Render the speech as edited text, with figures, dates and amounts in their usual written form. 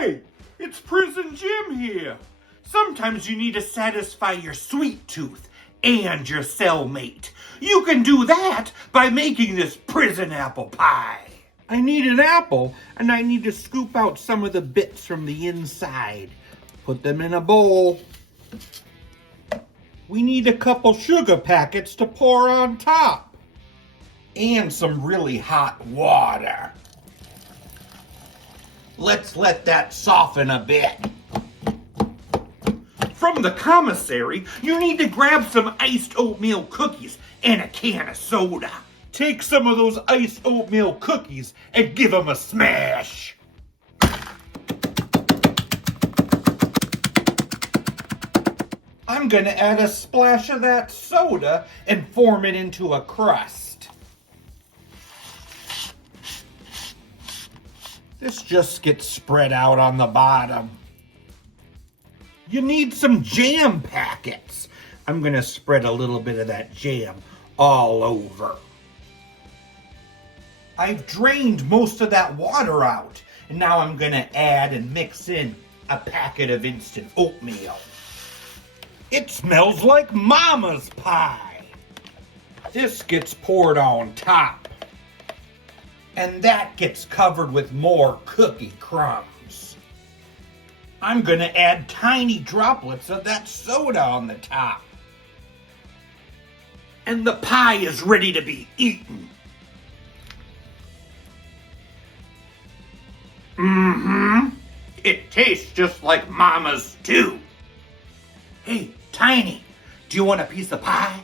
Hey, it's Prison Jim here. Sometimes you need to satisfy your sweet tooth and your cellmate. You can do that by making this prison apple pie. I need an apple, and I need to scoop out some of the bits from the inside. Put them in a bowl. We need a couple sugar packets to pour on top. And some really hot water. Let's let that soften a bit. From the commissary, you need to grab some iced oatmeal cookies and a can of soda. Take some of those iced oatmeal cookies and give them a smash. I'm gonna add a splash of that soda and form it into a crust. This just gets spread out on the bottom. You need some jam packets. I'm gonna spread a little bit of that jam all over. I've drained most of that water out, and now I'm gonna add and mix in a packet of instant oatmeal. It smells like Mama's pie. This gets poured on top, and that gets covered with more cookie crumbs. I'm gonna add tiny droplets of that soda on the top. And the pie is ready to be eaten. It tastes just like Mama's too. Hey, Tiny, do you want a piece of pie?